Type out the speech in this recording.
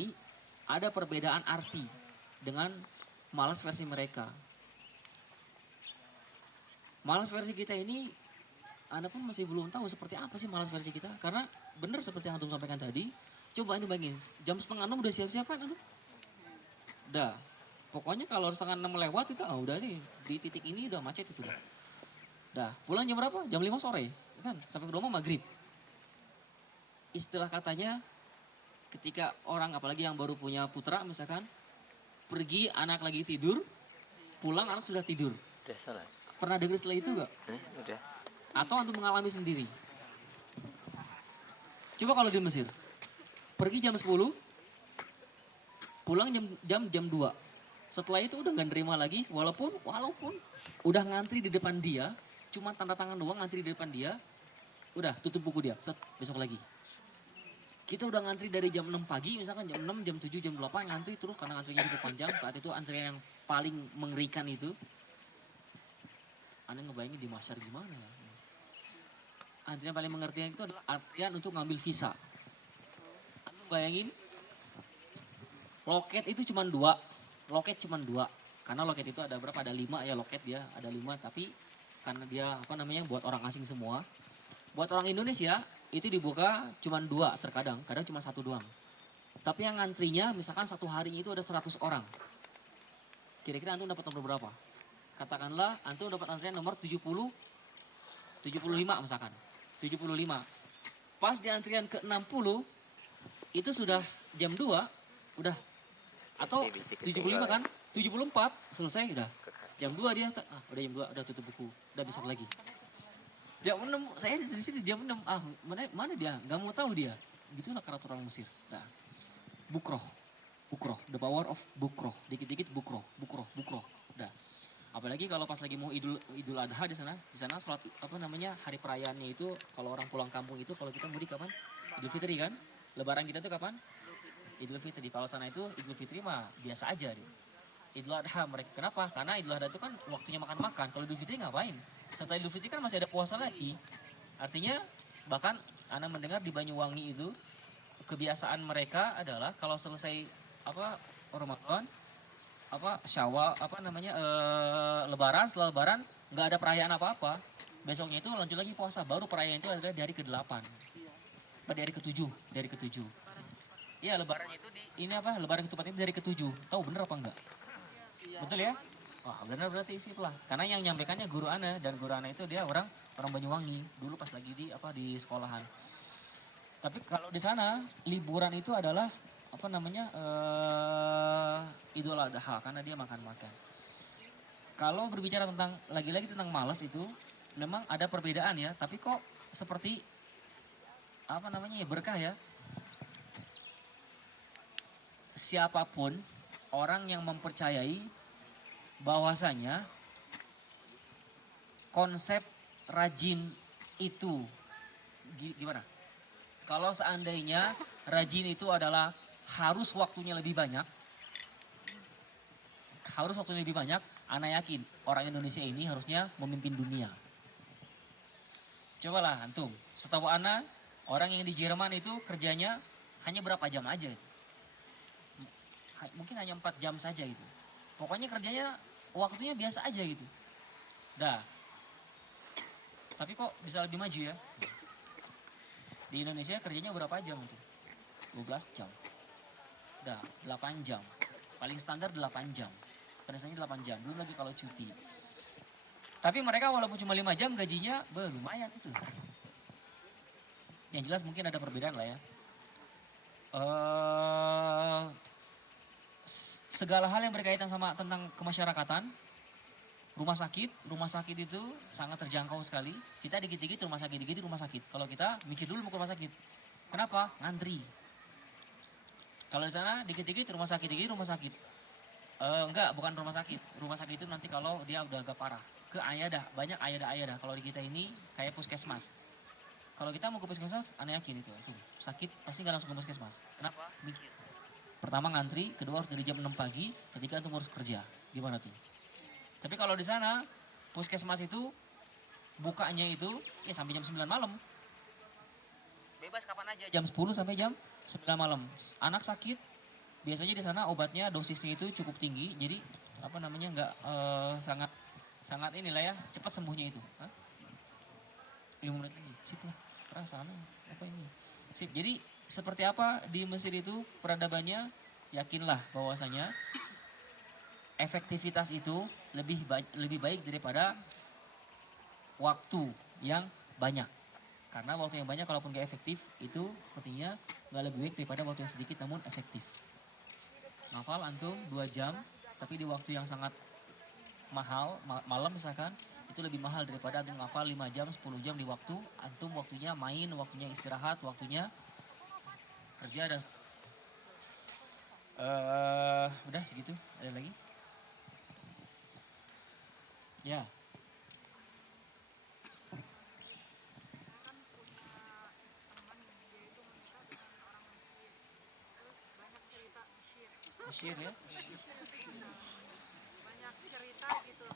ini ada perbedaan arti dengan malas versi mereka. Malas versi kita ini, Anda pun masih belum tahu seperti apa sih malas versi kita. Karena benar seperti yang Antum sampaikan tadi, coba Antum bayangin, jam 5:30 udah siap-siap kan Antum? Udah, pokoknya kalau 5:30 lewat itu, udah nih, di titik ini udah macet itu. Dah, pulang jam berapa? Jam 5 sore, kan? Sampai ke rumah maghrib. Istilah katanya, ketika orang apalagi yang baru punya putra misalkan, pergi anak lagi tidur, pulang anak sudah tidur. Udah salah. Pernah dengar istilah itu gak? Udah. Atau Antum mengalami sendiri? Coba kalau di Mesir, pergi jam 10, pulang jam 2. Setelah itu udah gak nerima lagi, walaupun udah ngantri di depan dia, cuma tanda tangan doang ngantri di depan dia, udah tutup buku dia, besok lagi. Kita udah ngantri dari jam 6 pagi, misalkan jam 6, jam 7, jam 8 ngantri terus karena ngantrinya cukup panjang. Saat itu antrian yang paling mengerikan itu. Anda ngebayangin di masyar gimana ya? Antrian paling mengerikan itu adalah antrian untuk ngambil visa. Anda bayangin, loket itu cuma 2. Karena loket itu ada berapa? Ada 5 ya loket dia, ada 5. Tapi karena dia buat orang asing semua. Buat orang Indonesia itu dibuka cuma 2 kadang cuma 1 doang. Tapi yang ngantrinya misalkan satu hari itu ada 100 orang. Kira-kira Antum dapat nomor berapa? Katakanlah Antum dapat antrian nomor 75 misalkan. 75. Pas di antrian ke 60 itu sudah jam 2, udah. Atau 75 kan? 74 selesai udah. Jam 2 dia, udah jam 2 udah tutup buku, udah besok lagi. Jam 6, saya di sini jam 6, mana dia? Gak mau tahu dia. Gitulah karakter orang Mesir. Nah, bukroh, the power of bukroh. Dikit-dikit bukroh. Udah. Apalagi kalau pas lagi mau Idul Adha di sana sholat hari perayaannya itu, kalau orang pulang kampung itu, kalau kita mudik kapan? Idul Fitri kan? Lebaran kita tuh kapan? Idul Fitri. Kalau sana itu Idul Fitri mah biasa aja deh. Idul Adha mereka. Kenapa? Karena Idul Adha itu kan waktunya makan-makan. Kalau Idul Fitri ngapain? Setelah Idul Fitri kan masih ada puasa lagi. Artinya bahkan Anda mendengar di Banyuwangi itu kebiasaan mereka adalah kalau selesai Ramadan, Syawal, Lebaran, setelah Lebaran nggak ada perayaan apa-apa. Besoknya itu lanjut lagi puasa. Baru perayaan itu adalah di hari ke-8. Di hari ke-7. Iya, lebarannya itu lebaran ketupat itu dari ke-7. Tahu bener apa enggak? Betul ya? Wah, benar berarti lah. Karena yang nyampaikannya guru Ana, dan guru Ana itu dia orang Banyuwangi dulu pas lagi di sekolahan. Tapi kalau di sana liburan itu adalah Idul Adha karena dia makan-makan. Kalau berbicara tentang lagi-lagi tentang malas itu memang ada perbedaan ya, tapi kok seperti berkah ya. Siapapun orang yang mempercayai bahwasanya konsep rajin itu gimana? Kalau seandainya rajin itu adalah harus waktunya lebih banyak, Ana yakin orang Indonesia ini harusnya memimpin dunia. Cobalah Antum, setahu Ana orang yang di Jerman itu kerjanya hanya berapa jam aja itu? Mungkin hanya 4 jam saja gitu. Pokoknya kerjanya waktunya biasa aja gitu. Dah. Tapi kok bisa lebih maju ya? Di Indonesia kerjanya berapa jam itu? 12 jam. Dah, 8 jam. Paling standar 8 jam. Penasarannya 8 jam. Belum lagi kalau cuti. Tapi mereka walaupun cuma 5 jam gajinya lumayan itu. Yang jelas mungkin ada perbedaan lah ya. Segala hal yang berkaitan sama tentang kemasyarakatan, rumah sakit itu sangat terjangkau sekali. Kita dikit-dikit rumah sakit. Kalau kita mikir dulu mau ke rumah sakit. Kenapa? Ngantri. Kalau di sana dikit-dikit rumah sakit. Enggak, bukan rumah sakit. Rumah sakit itu nanti kalau dia udah agak parah. Ke ayadah, banyak ayadah. Kalau di kita ini kayak puskesmas. Kalau kita mau ke puskesmas, aneh yakin itu. Sakit pasti nggak langsung ke puskesmas. Kenapa? Mikir. Pertama ngantri, kedua harus dari jam 6 pagi, ketiga untuk harus kerja. Gimana tuh? Tapi kalau di sana, puskesmas itu bukanya itu sampai jam 9 malam. Bebas kapan aja, jam 10 sampai jam 9 malam. Anak sakit, biasanya di sana obatnya dosisnya itu cukup tinggi, jadi apa namanya nggak sangat sangat inilah ya cepat sembuhnya itu. Hah? 5 menit lagi, sip lah. Perasaan apa ini? Sip. Jadi seperti apa di Mesir itu peradabannya? Yakinlah bahwasanya efektivitas itu lebih baik daripada waktu yang banyak. Karena waktu yang banyak kalaupun gak efektif itu sepertinya gak lebih baik daripada waktu yang sedikit namun efektif. Ngafal antum 2 jam tapi di waktu yang sangat mahal, malam misalkan, itu lebih mahal daripada antum ngafal 5 jam, 10 jam di waktu antum waktunya main, waktunya istirahat, waktunya kerja dan udah segitu. Ada lagi? Ya. Mesir ya. banyak cerita gitu